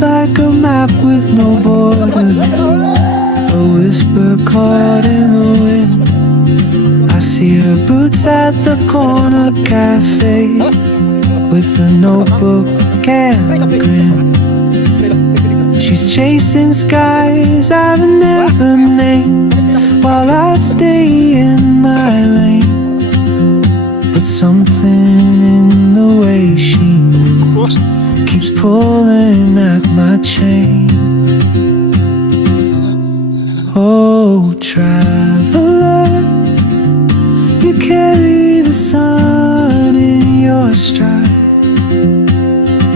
looks like a map with no borders, a whisper caught in the wind. I see her boots at the corner cafe, with a notebook and a grin. She's chasing skies I've never named, while I stay in my lane. But something in the way she moves keeps pulling at my chain. Oh, traveler, you carry the sun in your stride,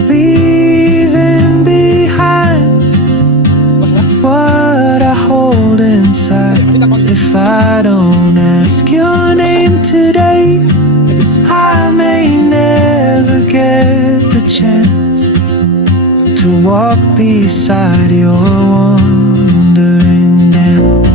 leaving behind what I hold inside. If I don't ask your name today, I may never get the chance to walk beside your wandering dance.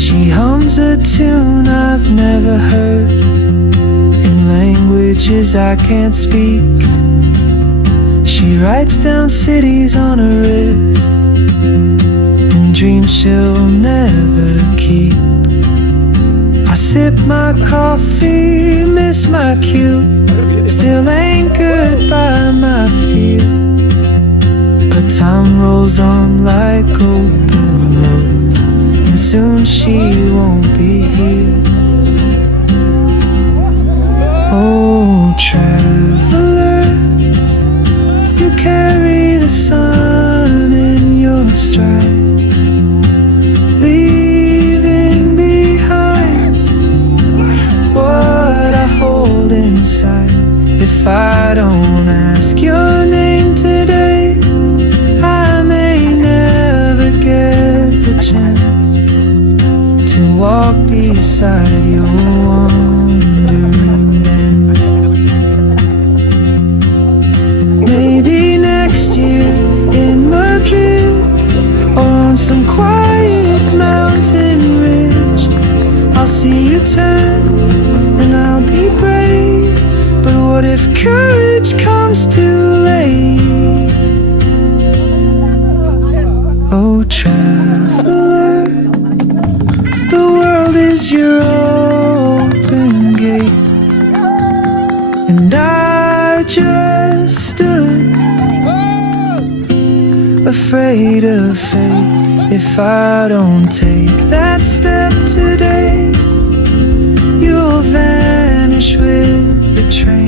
She hums a tune I've never heard, in languages I can't speak. She writes down cities on her wrist, and dreams she'll never keep. I sip my coffee, miss my cue, still anchored by my fear. But time rolls on like open roads, and soon she won't be here. Oh, traveler, you carry the sun in your stride, leaving behind what I hold inside. If I don't ask your name today, I may never get the chance to walk beside your wandering dance. Maybe next year in Madrid, or on some quiet mountain ridge, I'll see you turn and I'll be brave. But what if courage comes too late? Oh, traveler, the world is your open gate, and I just stood afraid of fate. If I don't take that step today, you'll vanish with the train.